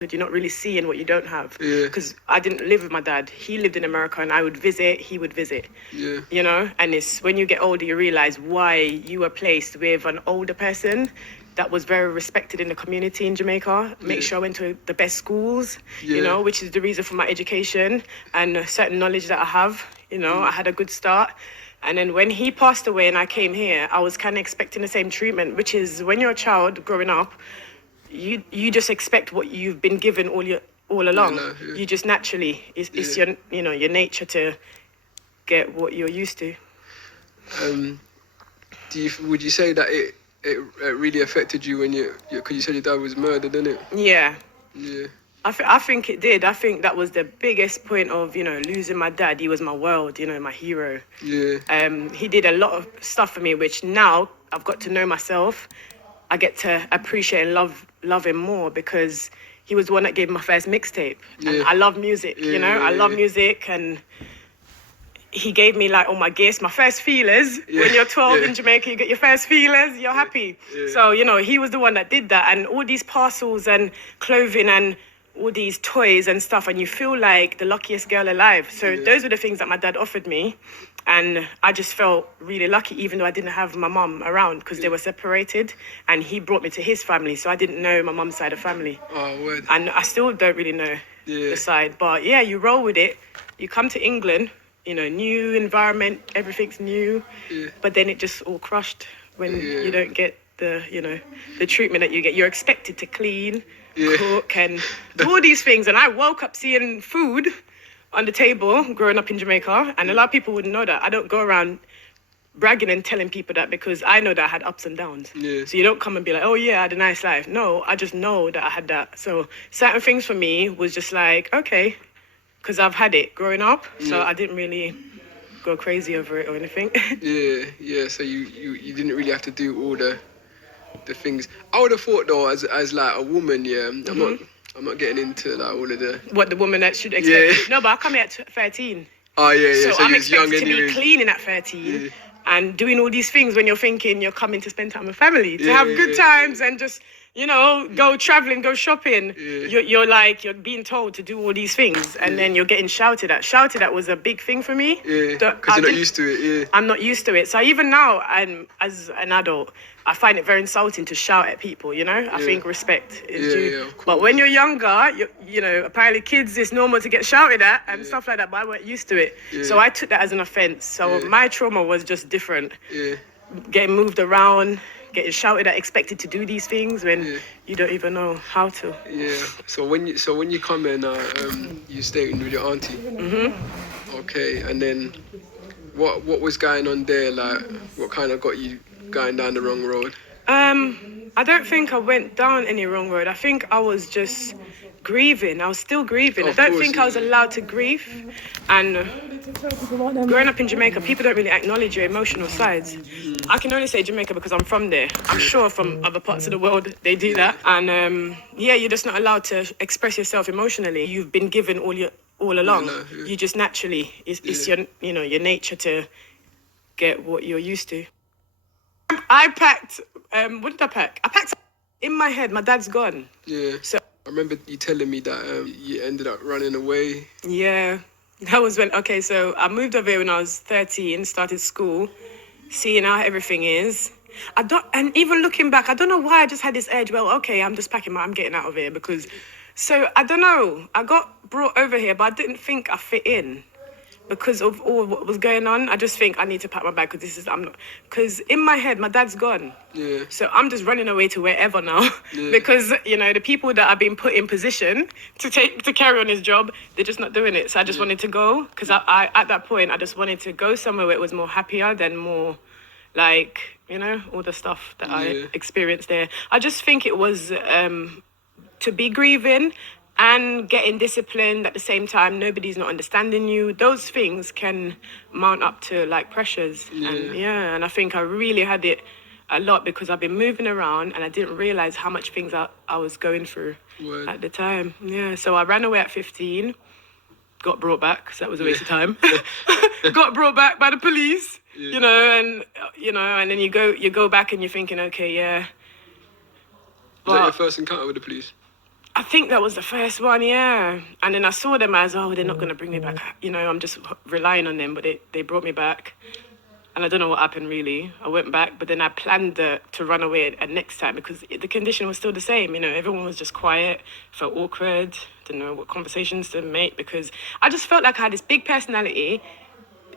You're not really seeing what you don't have. Yeah. Because I didn't live with my dad. He lived in America and I would visit, he would visit. Yeah. You know, and it's when you get older, you realize why you were placed with an older person that was very respected in the community in Jamaica. Make sure I went to the best schools, you know, which is the reason for my education and certain knowledge that I have. You know, I had a good start. And then when he passed away and I came here, I was kind of expecting the same treatment, which is when you're a child growing up, you just expect what you've been given all along. You just naturally, it's your, you know, your nature to get what you're used to. Would you say that it really affected you when because you said your dad was murdered, didn't it? Yeah. Yeah. I think it did. I think that was the biggest point of, you know, losing my dad. He was my world, you know, my hero. Yeah. He did a lot of stuff for me, which now I've got to know myself. I get to appreciate and love him more because he was the one that gave my first mixtape. Yeah. And I love music, you know, I love music, and he gave me like all my gifts, my first feelers. When you're 12 in Jamaica, you get your first feelers, you're happy. So, you know, he was the one that did that, and all these parcels and clothing and all these toys and stuff, and you feel like the luckiest girl alive. So those were the things that my dad offered me. And I just felt really lucky, even though I didn't have my mum around because they were separated, and he brought me to his family. So I didn't know my mum's side of family. Oh, word. And I still don't really know the side. But yeah, you roll with it. You come to England, you know, new environment, everything's new. But then it just all crushed when you don't get the, you know, the treatment that you get. You're expected to clean, cook, and do all these things. And I woke up seeing food on the table growing up in Jamaica, and a lot of people wouldn't know that. I don't go around bragging and telling people that because I know that I had ups and downs. So you don't come and be like, oh yeah, I had a nice life. No, I just know that I had that. So certain things for me was just like, okay, because I've had it growing up, so I didn't really go crazy over it or anything. Yeah. So you didn't really have to do all the things. I would have thought though, as like a woman, I'm not getting into like all of the... What the woman that should expect. No, but I come here at 13. Oh, yeah. So I'm expected to be cleaning at 13 and doing all these things when you're thinking you're coming to spend time with family, to have good times and just, you know, go traveling, go shopping. You're being told to do all these things, and then you're getting shouted at. Shouted at was a big thing for me. Because you're not used to it, I'm not used to it. So even now, as an adult, I find it very insulting to shout at people, you know? I think respect is due. But when you're younger, you know, apparently kids, it's normal to get shouted at and stuff like that, but I weren't used to it. So I took that as an offense. So my trauma was just different. Getting moved around, getting shouted at, expected to do these things when you don't even know how to. So when you come in, you staying with your auntie. Okay, and then what was going on there? Like, what kind of got you going down the wrong road? I don't think I went down any wrong road. I think I was just grieving. I was still grieving. I don't think I was allowed to grieve. And growing up in Jamaica, people don't really acknowledge your emotional sides. I can only say Jamaica because I'm from there. I'm sure from other parts of the world they do that. And you're just not allowed to express yourself emotionally. You've been given all along. You just naturally, it's your, you know, your nature to get what you're used to. I packed, what did I pack? I packed in my head, my dad's gone. So I remember you telling me that you ended up running away. Yeah, that was when, so I moved over here when I was 13, started school, seeing how everything is. And even looking back, I don't know why I just had this urge, I'm just packing I'm getting out of here because, I don't know, I got brought over here, but I didn't think I fit in. Because of all what was going on, I just think I need to pack my bag because in my head, my dad's gone. So I'm just running away to wherever now because, you know, the people that have been put in position to carry on his job, they're just not doing it. So I just wanted to go because I at that point, I just wanted to go somewhere where it was more happier than more like, you know, all the stuff that I experienced there. I just think it was to be grieving and getting disciplined at the same time. Nobody's not understanding you. Those things can mount up to like pressures. And I think I really had it a lot because I've been moving around and I didn't realize how much things I was going through at the time. So I ran away at 15, got brought back, so that was a waste of time. Got brought back by the police, you know, and then you go back and you're thinking, okay, Was that your first encounter with the police? I think that was the first one, yeah. And then I saw them as, oh, they're not going to bring me back. You know, I'm just relying on them, but they brought me back. And I don't know what happened, really. I went back, but then I planned to run away at next time because the condition was still the same. You know, everyone was just quiet, felt awkward, didn't know what conversations to make because I just felt like I had this big personality.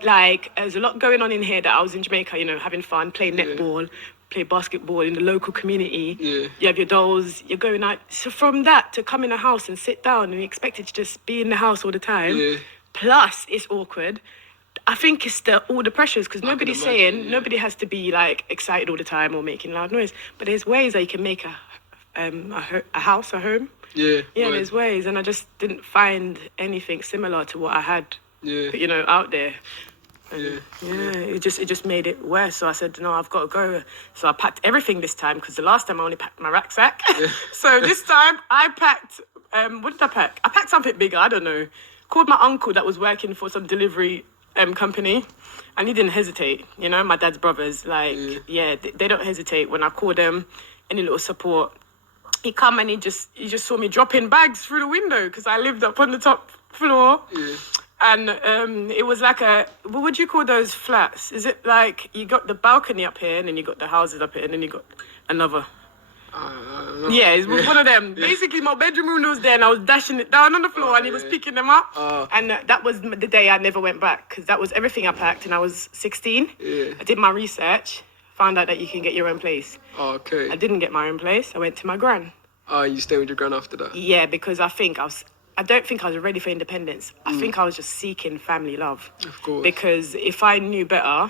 Like, there's a lot going on in here that I was in Jamaica, you know, having fun, playing netball, play basketball in the local community. Yeah. You have your dolls, you're going out. So from that to come in a house and sit down and be expected to just be in the house all the time, Yeah. plus it's awkward. I think it's all the pressures because nobody's imagine, saying, yeah. nobody has to be like excited all the time or making loud noise. But there's ways that you can make a house, a home. Yeah. Yeah, word. there's ways. And I just didn't find anything similar to what I had, Yeah. you know, out there. Yeah. Yeah, it just made it worse. So I said, no, I've got to go. So I packed everything this time because the last time I only packed my rucksack. So this time I packed, what did I pack? I packed something bigger, I don't know. Called my uncle that was working for some delivery company and he didn't hesitate. You know, my dad's brothers, like, they don't hesitate when I call them, any little support. He come and he just saw me dropping bags through the window because I lived up on the top floor. Yeah. And it was like what would you call those flats? Is it like you got the balcony up here and then you got the houses up here and then you got another? Yeah, it was one of them. Basically, my bedroom window was there and I was dashing it down on the floor and he was picking them up. And that was the day I never went back because that was everything I packed and I was 16. Yeah. I did my research, found out that you can get your own place. Oh, okay. I didn't get my own place. I went to my gran. You stayed with your gran after that? Yeah, because I don't think I was ready for independence. I think I was just seeking family love. Of course. Because if I knew better,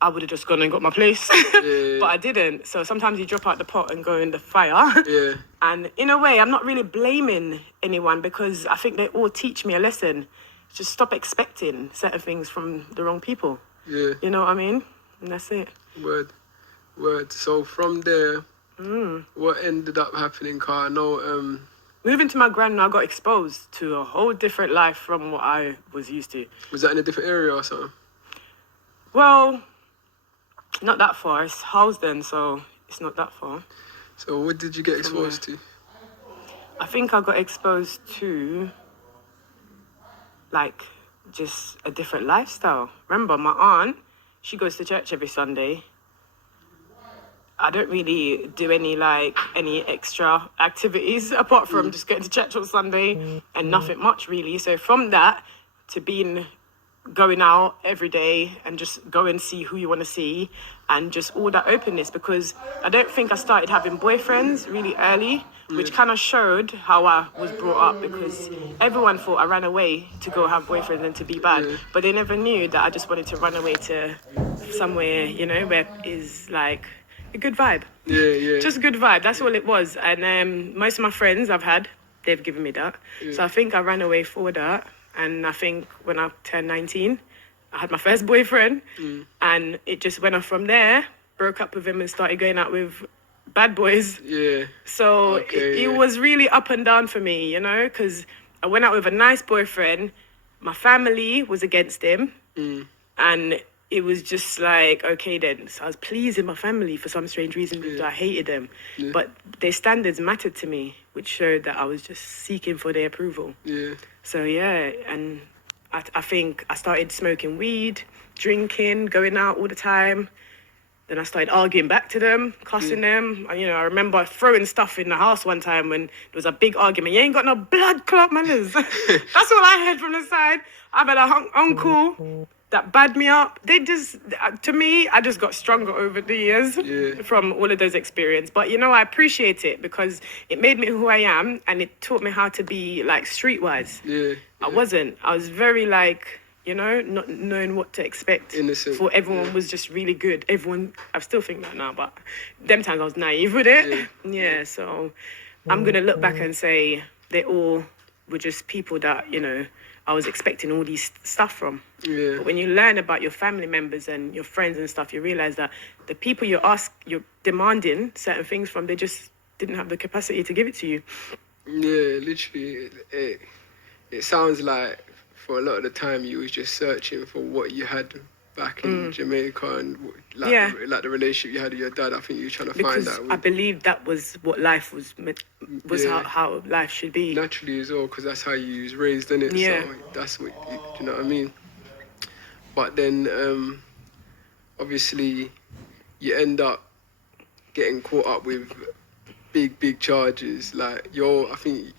I would have just gone and got my place. Yeah. But I didn't. So sometimes you drop out the pot and go in the fire. Yeah. And in a way, I'm not really blaming anyone because I think they all teach me a lesson. Just stop expecting certain things from the wrong people. Yeah. You know what I mean? And that's it. Word. So from there, what ended up happening, Car? I know, Moving to my gran, I got exposed to a whole different life from what I was used to. was that in a different area or something? Well, not that far. It's Housden, so it's not that far. So what did you get exposed to? I think I got exposed to, like, just a different lifestyle. Remember, my aunt, she goes to church every Sunday. I don't really do any extra activities apart from just going to church on Sunday and nothing much really. So from that to going out every day and just go and see who you want to see and just all that openness, because I don't think I started having boyfriends really early, which kind of showed how I was brought up, because everyone thought I ran away to go have boyfriends and to be bad, but they never knew that I just wanted to run away to somewhere, you know, where is like a good vibe. Yeah. Just a good vibe. That's all it was. And most of my friends they've given me that. So I think I ran away for that. And I think when I turned 19, I had my first boyfriend. And it just went off from there, broke up with him and started going out with bad boys. Yeah. So it was really up and down for me, you know, because I went out with a nice boyfriend. My family was against him. And it was just like, okay then. So I was pleasing my family for some strange reason because I hated them. But their standards mattered to me, which showed that I was just seeking for their approval. Yeah. So yeah, and I think I started smoking weed, drinking, going out all the time. Then I started arguing back to them, cussing them. And, you know, I remember throwing stuff in the house one time when there was a big argument. You ain't got no blood clot manners. That's all I heard from the side. I've had a uncle that bad me up. They just, to me, I just got stronger over the years from all of those experiences. But, you know, I appreciate it because it made me who I am and it taught me how to be, like, streetwise. Yeah. I was very, like, you know, not knowing what to expect. Innocent. For everyone was just really good. Everyone, I still think that now, but them times I was naive with it. Yeah, so I'm going to look back and say they all were just people that, you know, I was expecting all these stuff from. Yeah. But when you learn about your family members and your friends and stuff, you realize that the people you're demanding certain things from, they just didn't have the capacity to give it to you. Yeah, literally, it sounds like for a lot of the time you was just searching for what you had back in Jamaica and like, Yeah. like the relationship you had with your dad. I think you were trying to Because find I that believe that was what life was Yeah. how life should be. naturally as well, because that's how you was raised, innit? Yeah. So that's what do you know what I mean? But then obviously you end up getting caught up with big charges. Like I think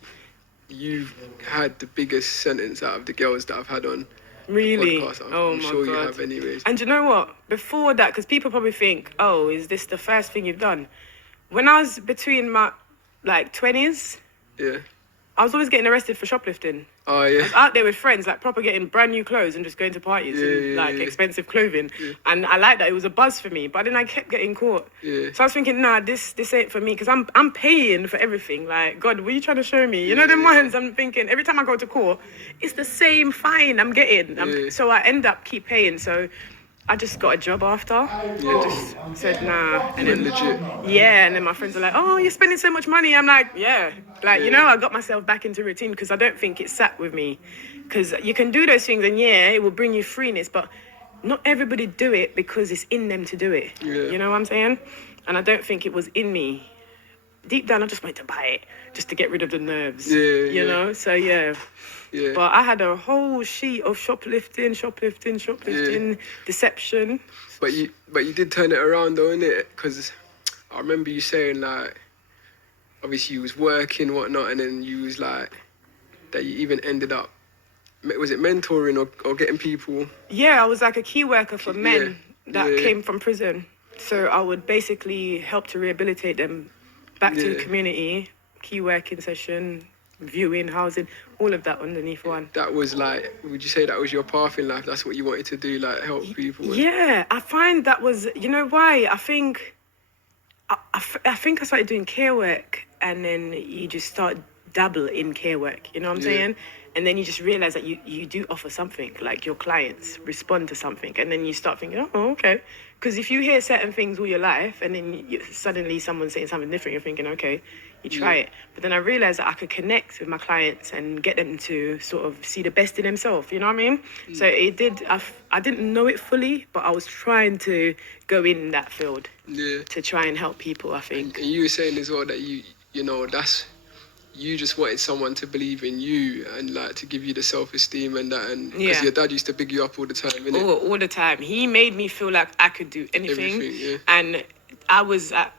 you've had the biggest sentence out of the girls that I've had on Really? the podcast. Oh I'm my sure you God. have anyways. And you know what? Before that, because people probably think, oh, is this the first thing you've done? When I was between my 20s, Yeah. I was always getting arrested for shoplifting. Oh I yeah. was out there with friends, like proper getting brand new clothes and just going to parties in Yeah, like yeah. expensive clothing. And I liked that. It was a buzz for me. But then I kept getting caught. Yeah. So I was thinking, nah, this ain't for me, because I'm paying for everything. Like, God, what are you trying to show me? You know them ones? I'm thinking every time I go to court, it's the same fine I'm getting. So I end up keep paying. So I just got a job after. I just said nah, and then legit. yeah, and then my friends are like, "Oh, you're spending so much money." I'm like, "Yeah," you know, I got myself back into routine because I don't think it sat with me. Because you can do those things, and yeah, it will bring you freeness, but not everybody do it because it's in them to do it. Yeah. You know what I'm saying? And I don't think it was in me. Deep down, I just wanted to buy it just to get rid of the nerves. Yeah, You yeah. know? So yeah. Yeah. But I had a whole sheet of shoplifting, deception. But you did turn it around though, innit? Because I remember you saying like, obviously you was working whatnot, and then you was like that you even ended up, was it mentoring or getting people? Yeah, I was like a key worker for men that yeah. came from prison. So I would basically help to rehabilitate them back to the Yeah. community, key working session, viewing, housing, all of that underneath one. That was like, would you say that was your path in life? That's what you wanted to do, like help people? Yeah, I find that was, you know why? I think I think I started doing care work, and then you just start dabble in care work, you know what I'm saying? And then you just realize that you do offer something, like your clients respond to something, and then you start thinking, oh, okay. Because if you hear certain things all your life, and then suddenly someone's saying something different, you're thinking, okay, you try it. But then I realized that I could connect with my clients and get them to sort of see the best in themselves, you know what I mean? So it did, I didn't know it fully, but I was trying to go in that field to try and help people, I think. And you were saying as well that you know, you just wanted someone to believe in you and like to give you the self-esteem and that, and because your dad used to big you up all the time, innit? All the time. He made me feel like I could do anything. And I was at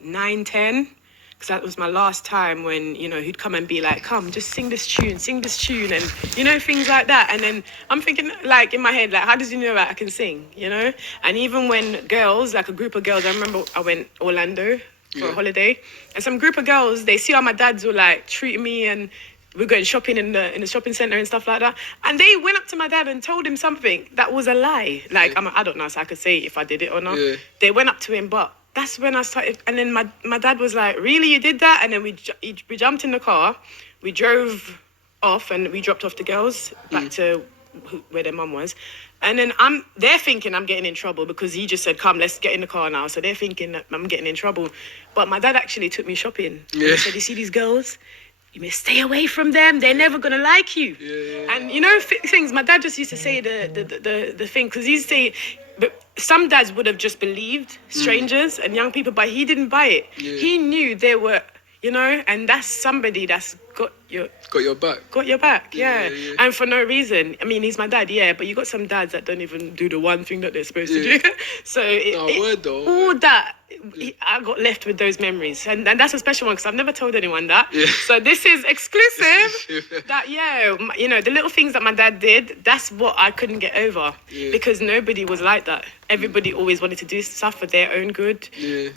9, 10, because that was my last time when, you know, he'd come and be like, come, just sing this tune, and, you know, things like that. And then I'm thinking, like, in my head, like, how does he know that I can sing, you know? And even when girls, like a group of girls, I remember I went Orlando for a holiday, and some group of girls, they see how my dads were like treating me, and we're going shopping in the shopping center and stuff like that, and they went up to my dad and told him something that was a lie. Like, I'm an adult now, so I could say if I did it or not. They went up to him, but that's when I started. And then my dad was like, really, you did that? And then we jumped in the car, we drove off, and we dropped off the girls back to where their mum was. And then they're thinking I'm getting in trouble because he just said, come, let's get in the car now. So they're thinking that I'm getting in trouble. But my dad actually took me shopping. He said, you see these girls? You may stay away from them. They're never going to like you. And you know, things, my dad just used to say the thing, because he used to say, but some dads would have just believed strangers and young people, but he didn't buy it. He knew they were, you know, and that's somebody that's got your back. Yeah. And for no reason. I mean, he's my dad, but you got some dads that don't even do the one thing that they're supposed to do. So all that, I got left with those memories, and that's a special one because I've never told anyone that. So this is exclusive. That you know, the little things that my dad did, that's what I couldn't get over, because nobody was like that. Everybody always wanted to do stuff for their own good,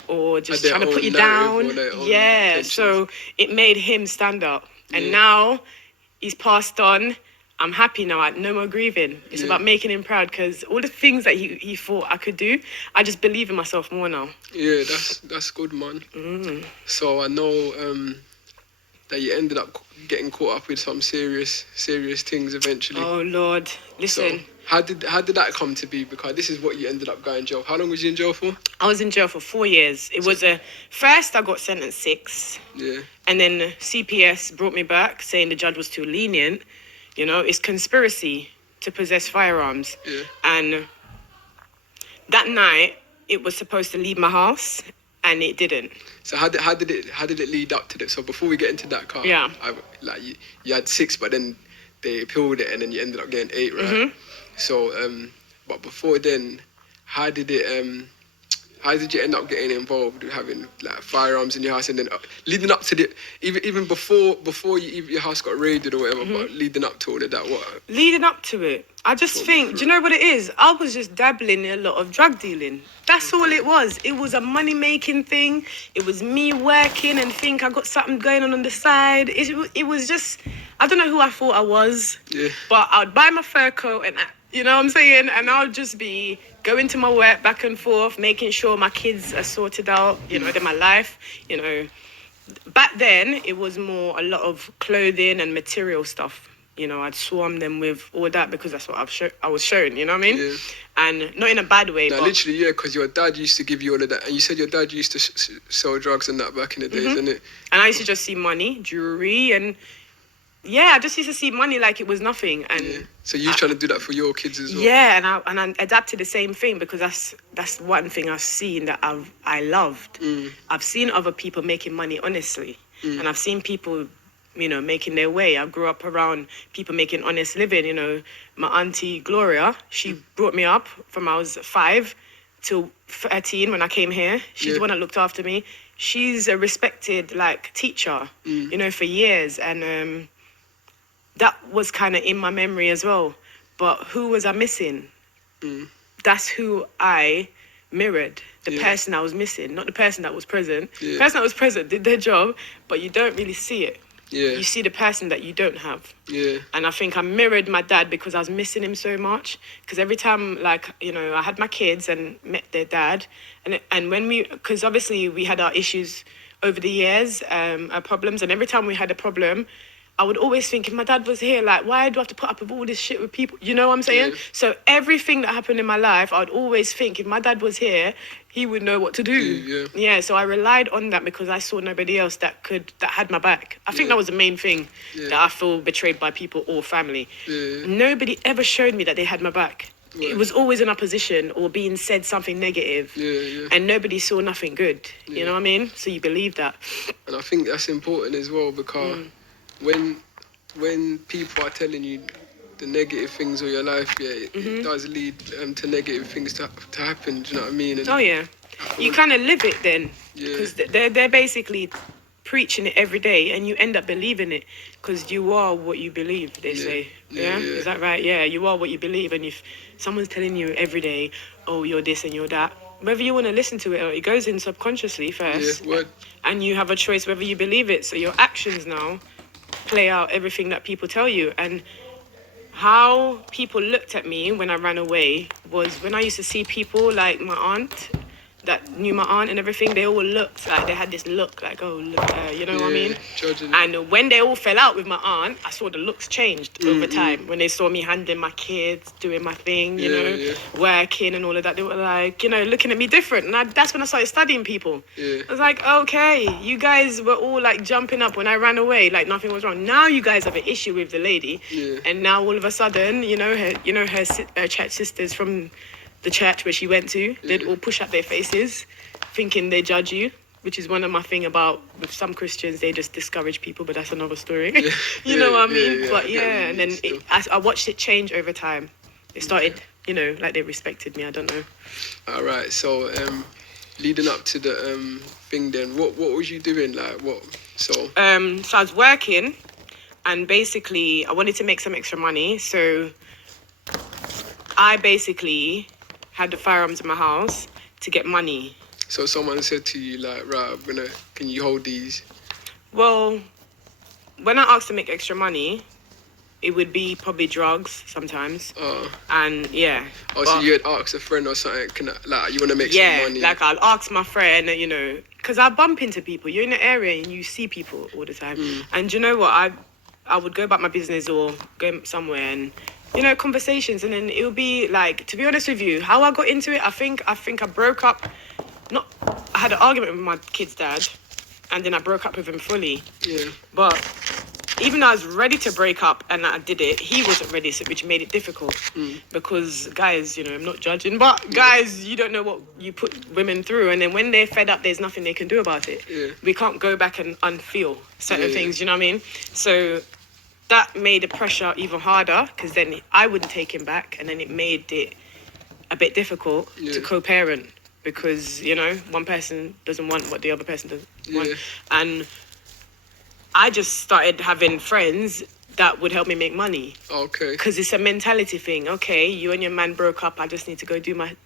or just trying to put you down. So it made him stand up. And now he's passed on. I'm happy now. No more grieving. It's about making him proud, because all the things that he thought I could do, I just believe in myself more now. Yeah, that's good, man. So I know that you ended up getting caught up with some serious things eventually. Oh Lord, listen. So how did that come to be? Because this is what you ended up going in jail. How long was you in jail for? I was in jail for 4 years. It was first I got sentenced 6. And then CPS brought me back saying the judge was too lenient. You know, it's conspiracy to possess firearms. And that night it was supposed to leave my house and it didn't. So how did it lead up to this? So before we get into that car, Yeah. You had 6, but then they appealed it and then you ended up getting 8, right? Mm-hmm. So but before then, how did you end up getting involved with having like firearms in your house, and then leading up to the even before your house got raided or whatever, but leading up to all of that, what? Leading up to it, I just think, do you know what it is? I was just dabbling in a lot of drug dealing. That's all it was. It was a money-making thing. It was me working and think I got something going on the side. It was just, I don't know who I thought I was, but I'd buy my fur coat and, you know what I'm saying? And I'll just be going to my work back and forth, making sure my kids are sorted out, you know, they're my life, you know. Back then, it was more a lot of clothing and material stuff. You know, I'd swarm them with all that because that's what I was shown, you know what I mean? Yeah. And not in a bad way, No, but... literally, yeah, because your dad used to give you all of that. And you said your dad used to sell drugs and that back in the days, didn't it? And I used to just see money, jewelry, and... Yeah, I just used to see money like it was nothing. And So you trying to do that for your kids as well? yeah, and I adapted the same thing because that's one thing I've seen that I loved. I've seen other people making money honestly, and I've seen people, you know, making their way. I grew up around people making honest living. You know, my auntie Gloria, she brought me up from I was 5 till 13 when I came here. She's the one that looked after me. She's a respected like teacher, you know, for years, and that was kind of in my memory as well. But who was I missing? That's who I mirrored. The person I was missing, not the person that was present. The person that was present did their job, but you don't really see it. You see the person that you don't have. And I think I mirrored my dad because I was missing him so much. Because every time, like, you know, I had my kids and met their dad. And when because obviously we had our issues over the years, our problems. And every time we had a problem, I would always think, if my dad was here, like, why do I have to put up with all this shit with people? You know what I'm saying? So everything that happened in my life, I would always think, if my dad was here, he would know what to do. So I relied on that because I saw nobody else that had my back. I think that was the main thing, that I feel betrayed by people or family. Nobody ever showed me that they had my back. It was always in opposition or being said something negative. And nobody saw nothing good. You know what I mean? So you believe that. And I think that's important as well because when people are telling you the negative things of your life, it does lead to negative things to happen. Do you know what I mean? And you kind of live it then, because they're basically preaching it every day, and you end up believing it because you are what you believe. They say, is that right? Yeah, you are what you believe, and if someone's telling you every day, oh, you're this and you're that, whether you want to listen to it or it goes in subconsciously first, and you have a choice whether you believe it. So your actions now play out everything that people tell you. And how people looked at me when I ran away was when I used to see people like my aunt that knew my aunt and everything, they all looked like, they had this look like, oh, look, you know what I mean? Judging. And when they all fell out with my aunt, I saw the looks changed over time. When they saw me handling my kids, doing my thing, you know, working and all of that, they were like, you know, looking at me different. And that's when I started studying people. I was like, okay, you guys were all like jumping up when I ran away, like nothing was wrong. Now you guys have an issue with the lady. And now all of a sudden, her church sisters from the church where she went to, they'd all push up their faces, thinking they judge you, which is one of my thing about with some Christians, they just discourage people, but that's another story. You know what I mean? But and then I watched it change over time. It started, you know, like they respected me, I don't know. All right, so leading up to the thing then, what was you doing? Like what? So I was working, and basically I wanted to make some extra money, so I basically had the firearms in my house to get money. So someone said to you, like, right, can you hold these? Well, when I asked to make extra money, it would be probably drugs sometimes. And so you had asked a friend or something, you want to make some money? Yeah, like I'll ask my friend, you know, because I bump into people. You're in the area and you see people all the time. And you know what? I would go about my business or go somewhere and, you know, conversations, and then it would be like, to be honest with you, how I got into it, I think I broke up. I had an argument with my kid's dad, and then I broke up with him fully. But even though I was ready to break up and I did it, he wasn't ready, so which made it difficult. Because guys, you know, I'm not judging, but guys, you don't know what you put women through, and then when they're fed up, there's nothing they can do about it. We can't go back and unfeel certain things, you know what I mean? So that made the pressure even harder, because then I wouldn't take him back, and then it made it a bit difficult to co-parent, because, you know, one person doesn't want what the other person doesn't want. And I just started having friends that would help me make money. Okay. Because it's a mentality thing. Okay, you and your man broke up. I just need to go do my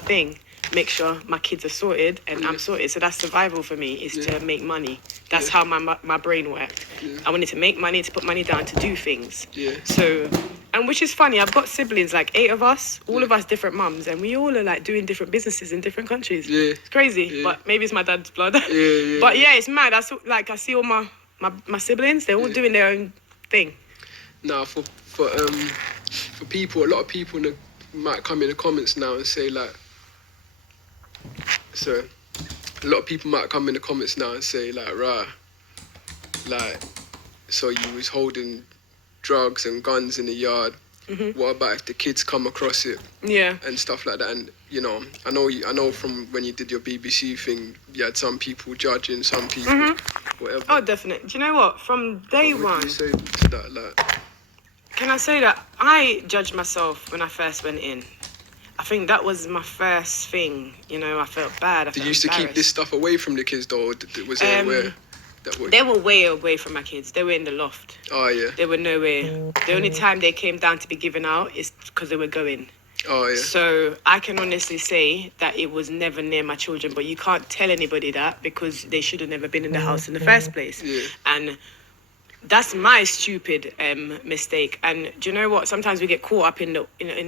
thing. Make sure my kids are sorted and I'm sorted. So that's survival for me, is to make money. That's how my brain worked. I wanted to make money, to put money down, to do things. So, and which is funny, I've got siblings, like 8 of us, all of us different mums, and we all are like doing different businesses in different countries. It's crazy, but maybe it's my dad's blood. But yeah, it's mad. I see all my siblings, they're all doing their own thing. Now, for people, a lot of people might come in the comments now and say like, so a lot of people might come in the comments now and say like, rah, like, so you was holding drugs and guns in the yard. What about if the kids come across it? And stuff like that. And you know, I know from when you did your BBC thing, you had some people judging, some people whatever. Oh, definitely. Do you know what? From day one. What would you say to that? Like, can I say that I judged myself when I first went in? I think that was my first thing. You know, I felt bad. Did you used to keep this stuff away from the kids though? Or was they aware? They were way away from my kids. They were in the loft. Oh, yeah. They were nowhere. The only time they came down to be given out is because they were going. Oh, yeah. So I can honestly say that it was never near my children, but you can't tell anybody that, because they should have never been in the house in the first place. And that's my stupid mistake. And do you know what? Sometimes we get caught up in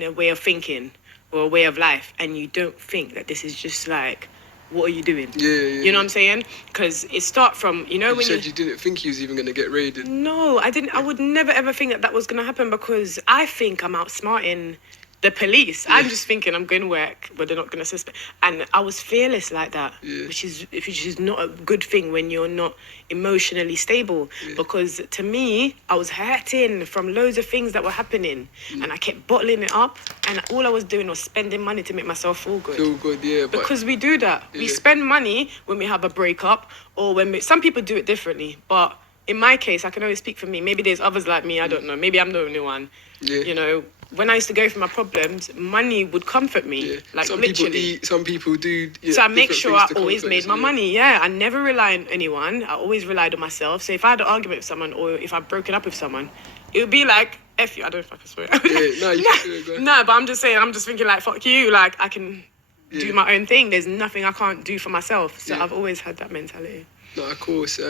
a way of thinking or a way of life, and you don't think that this is just like, what are you doing? You know what I'm saying? Because it start from, you know, when you said you didn't think he was even going to get raided. No, I didn't. I would never ever think that was going to happen, because I think I'm outsmarting the police. I'm just thinking I'm going to work, but they're not going to suspect. And I was fearless like that, which is not a good thing when you're not emotionally stable. Because to me, I was hurting from loads of things that were happening, and I kept bottling it up. And all I was doing was spending money to make myself feel good. Feel good, yeah. Because we do that. We spend money when we have a breakup, or when some people do it differently. But in my case, I can only speak for me. Maybe there's others like me. I don't know. Maybe I'm the only one. You know, when I used to go through my problems, money would comfort me. Like, some literally. People eat, some people do. So I make sure I always made my money. I never relied on anyone. I always relied on myself. So if I had an argument with someone, or if I'd broken up with someone, it would be like, F you. I don't know if I can swear. No, but I'm just saying, I'm just thinking like, fuck you. Like, I can do my own thing. There's nothing I can't do for myself. So I've always had that mentality. No, of course.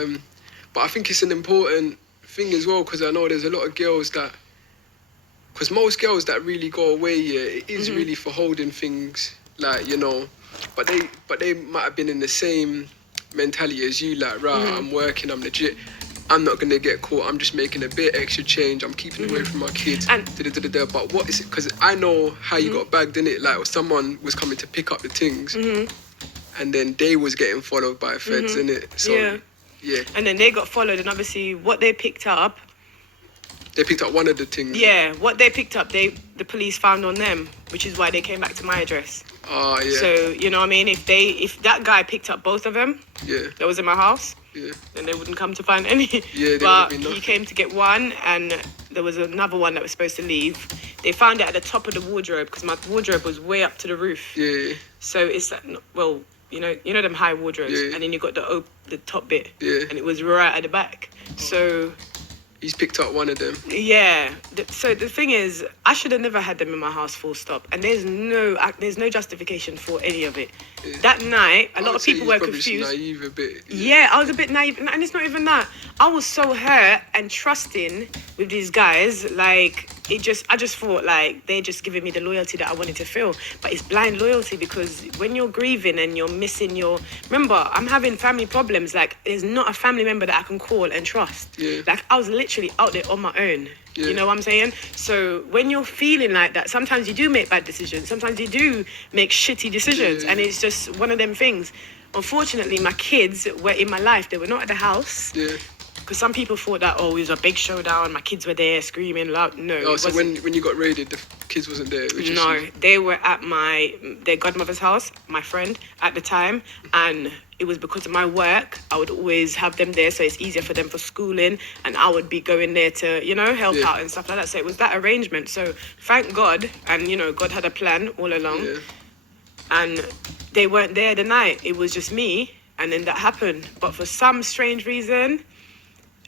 But I think it's an important thing as well, because I know there's a lot of girls that, because most girls that really go away, it is really for holding things, like, you know, but they might have been in the same mentality as you, like, right, I'm working, I'm legit, I'm not going to get caught, I'm just making a bit extra change, I'm keeping away from my kids, but what is it, because I know how you got bagged, innit, like, someone was coming to pick up the things, and then they was getting followed by feds, innit, so, and then they got followed, and obviously what they picked up, they picked up one of the things. Yeah, what they picked up, the police found on them, which is why they came back to my address. Oh, yeah. So, you know what I mean? If that guy picked up both of them, that was in my house, then they wouldn't come to find any. But he came to get one, and there was another one that was supposed to leave. They found it at the top of the wardrobe, because my wardrobe was way up to the roof. So it's like, well, you know them high wardrobes, and then you got the top bit, and it was right at the back. So he's picked up one of them. Yeah. So the thing is, I should have never had them in my house, full stop. And there's no justification for any of it. That night, a lot of people were confused. Naive a bit. Yeah, I was a bit naive. And it's not even that. I was so hurt and trusting with these guys. Like, I just thought, like, they're just giving me the loyalty that I wanted to feel. But it's blind loyalty, because when you're grieving and you're missing remember, I'm having family problems. Like, there's not a family member that I can call and trust. Like, I was literally out there on my own. You know what I'm saying? So when you're feeling like that, sometimes you do make bad decisions. Sometimes you do make shitty decisions. And it's just one of them things. Unfortunately, my kids were in my life. They were not at the house. Because some people thought that, oh, it was a big showdown, my kids were there screaming loud. No, Oh, it so wasn't. when you got raided, the kids wasn't there? It was just No, you? they were at their godmother's house, my friend at the time, and it was because of my work. I would always have them there, so it's easier for them for schooling, and I would be going there to, help Yeah. out and stuff like that. So it was that arrangement. So thank God, and God had a plan all along, Yeah. and they weren't there the night. It was just me, and then that happened. But for some strange reason,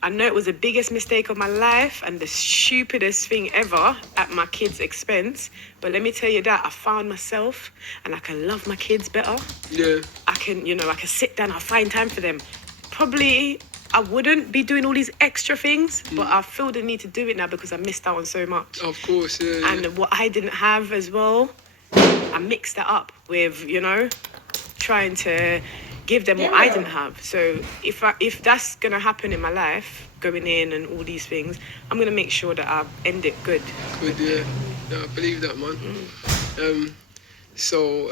I know it was the biggest mistake of my life and the stupidest thing ever at my kids' expense. But let me tell you that I found myself and I can love my kids better. Yeah. I can sit down, I find time for them. Probably I wouldn't be doing all these extra things, but I feel the need to do it now because I missed out on so much. Of course, yeah. And what I didn't have as well, I mixed that up with, trying to give them what I didn't have. So if that's gonna happen in my life, going in and all these things, I'm gonna make sure that I end it good. Good, yeah. No, I believe that, man. So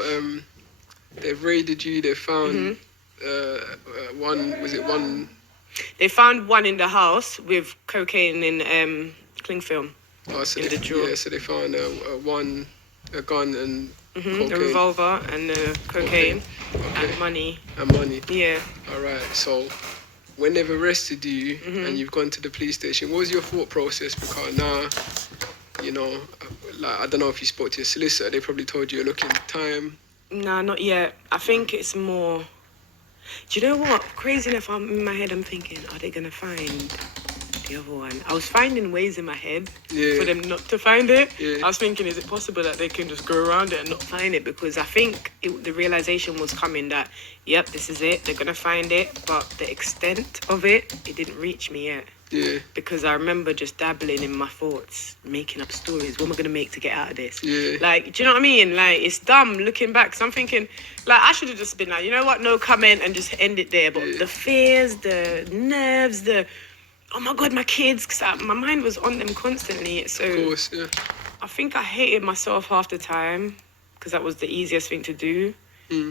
they've raided you. They found one? They found one in the house with cocaine in cling film. Oh, so In the drawer. Yeah, so they found a gun and cocaine. A revolver and cocaine Okay. and money. And money. Yeah. All right. So when they've arrested you and you've gone to the police station, what was your thought process? Because now, I don't know if you spoke to your solicitor. They probably told you you're looking at time. Nah, not yet. I think it's more. Do you know what? Crazy enough, I'm in my head. I'm thinking, are they gonna find the other one? I was finding ways in my head for them not to find it. Yeah. I was thinking, is it possible that they can just go around it and not find it? Because I think the realization was coming that, yep, this is it. They're gonna find it, but the extent of it didn't reach me yet. Yeah. Because I remember just dabbling in my thoughts, making up stories. What am I gonna make to get out of this? Yeah. Like, do you know what I mean? Like, it's dumb looking back. So I'm thinking, like, I should have just been like, you know what? No comment and just end it there. But the fears, the nerves, oh my God, my kids, because my mind was on them constantly. So Of course, yeah. I think I hated myself half the time because that was the easiest thing to do.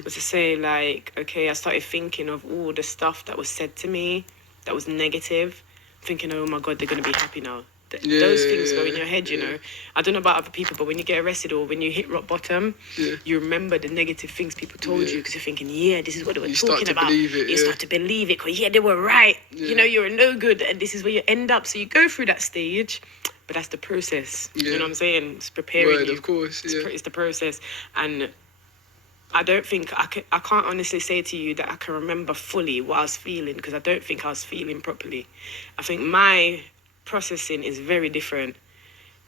Was to say, like, okay, I started thinking of all the stuff that was said to me that was negative. Thinking, oh my God, they're going to be happy now. Those things go in your head, you know. I don't know about other people, but when you get arrested or when you hit rock bottom, you remember the negative things people told you because you're thinking, yeah, this is what they were talking about. You start to believe it because, yeah, they were right. You know, you're no good and this is where you end up. So you go through that stage, but that's the process. You know what I'm saying? It's preparing you. Of course, yeah. It's the process. And I don't think I can't honestly say to you that I can remember fully what I was feeling because I don't think I was feeling properly. I think my processing is very different.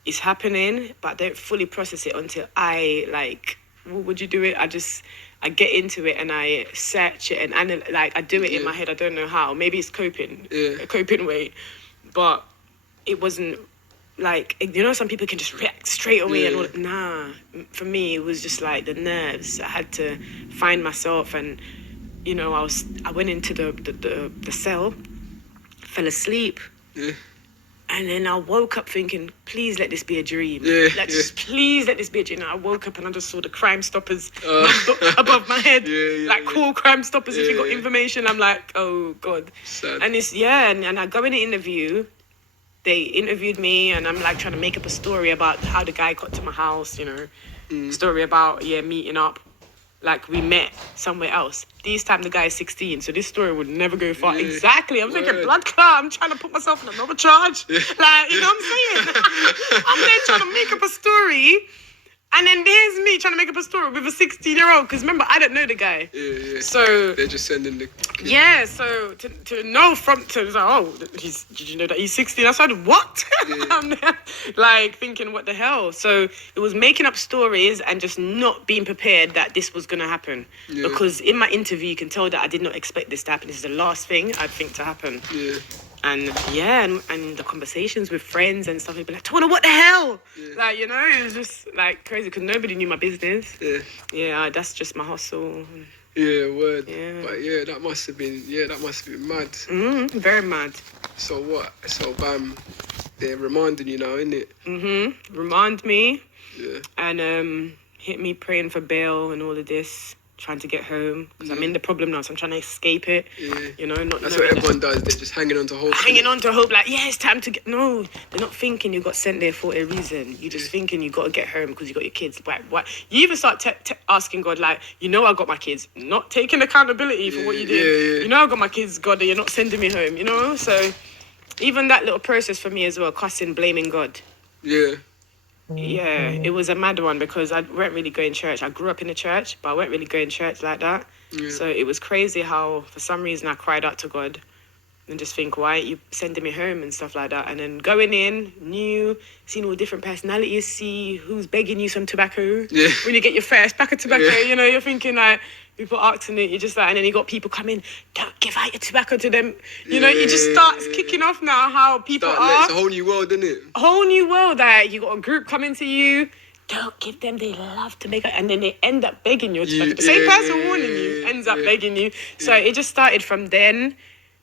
It's happening, but I don't fully process it until what would you do it? I get into it and I search it and I do it in my head. I don't know how. Maybe it's a coping way, but it wasn't. Like, some people can just react straight away and all. Nah, for me, it was just like the nerves. I had to find myself and, I went into the cell, fell asleep. Yeah. And then I woke up thinking, please let this be a dream. Just please let this be a dream. And I woke up and I just saw the Crime Stoppers above my head. Cool Crime Stoppers. If you got information, I'm like, oh God. Sad. And it's, and I go in the interview. They interviewed me and I'm like trying to make up a story about how the guy got to my house, story about, meeting up. Like we met somewhere else. This time the guy is 16, so this story would never go far. Exactly. I'm thinking blood clot. I'm trying to put myself in another charge. Like, you know what I'm saying? I'm then trying to make up a story. And then there's me trying to make up a story with a 16-year-old. Because remember, I don't know the guy. Yeah. So they're just sending the kid. Yeah, so to know did you know that he's 16? I started, what? Like thinking, what the hell? So it was making up stories and just not being prepared that this was going to happen. Yeah. Because in my interview, you can tell that I did not expect this to happen. This is the last thing I'd think to happen. Yeah. And and the conversations with friends and stuff, they'd be like, Tawana, what the hell? Yeah. Like, it was just like crazy because nobody knew my business. Yeah, that's just my hustle. Yeah, word. Yeah. But that must have been mad. Very mad. So what? So bam, they're reminding you now, innit? Remind me. Yeah. And hit me praying for bail and all of this. trying to get home because I'm in the problem now, so I'm trying to escape it. Yeah. You know, not That's knowing what everyone does. They're just hanging on to hope. hanging on to hope, like, yeah, it's time to get. No, they're not thinking you got sent there for a reason. You're just thinking you got to get home because you got your kids. Why? You even start asking God, like, you know, I got my kids, not taking accountability for what you did. Yeah. You know, I got my kids, God, and you're not sending me home. You know, so even that little process for me as well, cussing, blaming God. Yeah. Yeah, it was a mad one because I weren't really going to church. I grew up in the church, but I weren't really going to church like that. Yeah. So it was crazy how, for some reason, I cried out to God and just think, why aren't you sending me home and stuff like that? And then going in, seeing all different personalities, see who's begging you some tobacco. Yeah. When you get your first pack of tobacco, Yeah. you know, you're thinking like, people asking it, you're just like, and then you got people coming, don't give out your tobacco to them. You know, it just starts kicking off now how people are. It's a whole new world, isn't it? A whole new world that you got a group coming to you. Don't give them, they love to make it, and then they end up begging you. The same person warning you ends up begging you. So it just started from then.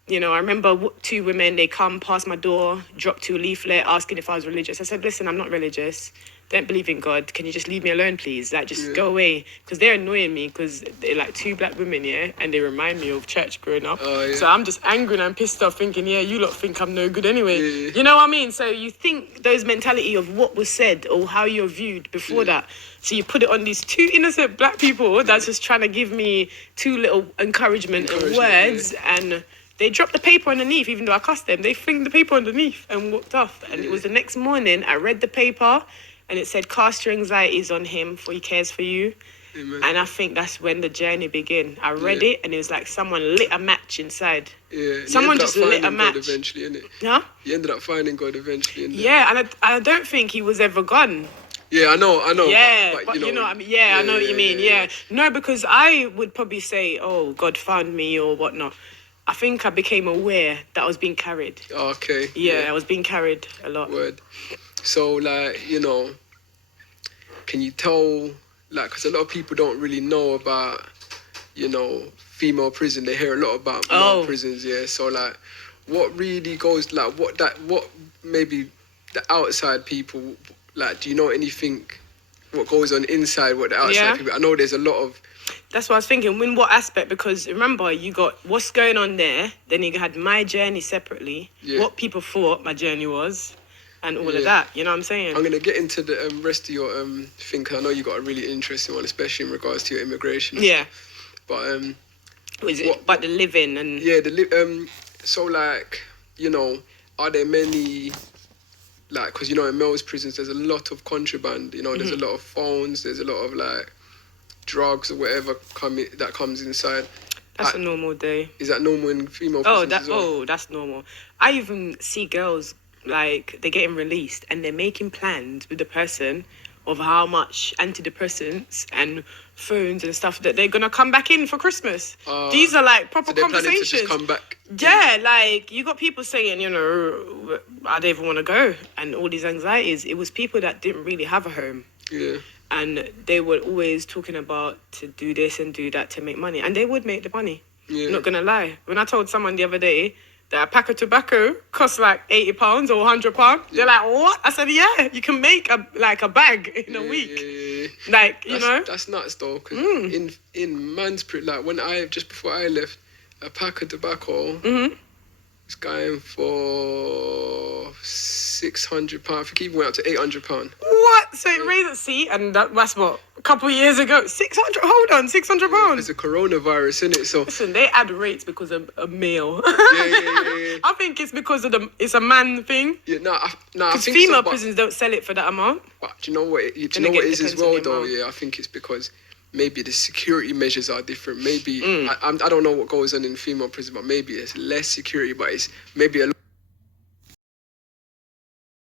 You know, I remember 2 women, they come past my door, dropped 2 leaflet asking if I was religious. I said, listen, I'm not religious. Don't believe in God. Can you just leave me alone, please? Like, just go away. Because they're annoying me because they're like 2 black women, yeah? And they remind me of church growing up. Oh, yeah. So I'm just angry and I'm pissed off thinking, yeah, you lot think I'm no good anyway. Yeah. You know what I mean? So you think those mentality of what was said or how you're viewed before that. So you put it on these 2 innocent black people that's just trying to give me 2 little encouragement and words and... They dropped the paper underneath, even though I cussed them. They flinged the paper underneath and walked off. And it was the next morning, I read the paper, and it said, cast your anxieties on him, for he cares for you. Amen. And I think that's when the journey began. I read it, and it was like someone lit a match inside. Yeah. Someone just lit a match. God eventually, innit? Huh? You ended up finding God eventually, innit? Yeah, and I don't think he was ever gone. Yeah, I know. Yeah, but you know what I mean? Yeah, I know what you mean, yeah. No, because I would probably say, oh, God found me or whatnot. I think I became aware that I was being carried. Okay. Yeah, I was being carried a lot. Word. So, like, you know, can you tell, like, because a lot of people don't really know about, you know, female prison. They hear a lot about male prisons, yeah. So, like, what really goes, like, what maybe the outside people, like, do you know anything, what goes on inside, what the outside people, I know there's a lot of, that's what I was thinking. In what aspect? Because remember, you got what's going on there. Then you had my journey separately. Yeah. What people thought my journey was, and all of that. You know what I'm saying? I'm gonna get into the rest of your thing. 'Cause I know you got a really interesting one, especially in regards to your immigration. Yeah. But Was it about the living and? Yeah, so like, you know, are there many? Like, because you know, in males' prisons, there's a lot of contraband. You know, there's a lot of phones. There's a lot of like drugs or whatever that comes inside. That's a normal day. Is that normal in female prisons as well? That's normal. I even see girls like they're getting released and they're making plans with the person of how much antidepressants and phones and stuff that they're gonna come back in for Christmas. These are like proper conversations. To just come back. Yeah, like you got people saying, you know, I don't even want to go, and all these anxieties. It was people that didn't really have a home. Yeah. And they were always talking about to do this and do that to make money. And they would make the money. Yeah. I'm not going to lie. When I told someone the other day that a pack of tobacco costs like £80 or £100, they're like, what? I said, yeah, you can make a bag in a week. Yeah. Like, you know? That's nuts though. Cause in man's like just before I left, a pack of tobacco was going for £600. I think it even went up to £800. What? So it raised at sea, and that's what, a couple of years ago. 600. Hold on, £600. It's a coronavirus, isn't it? So listen, they add rates because of a male. yeah. I think it's because of it's a man thing. Yeah, I Because think female so, prisons don't sell it for that amount. But do you know what? Do you know what it is as well, though? Yeah, I think it's because maybe the security measures are different. Maybe I don't know what goes on in female prison, but maybe it's less security, but it's maybe a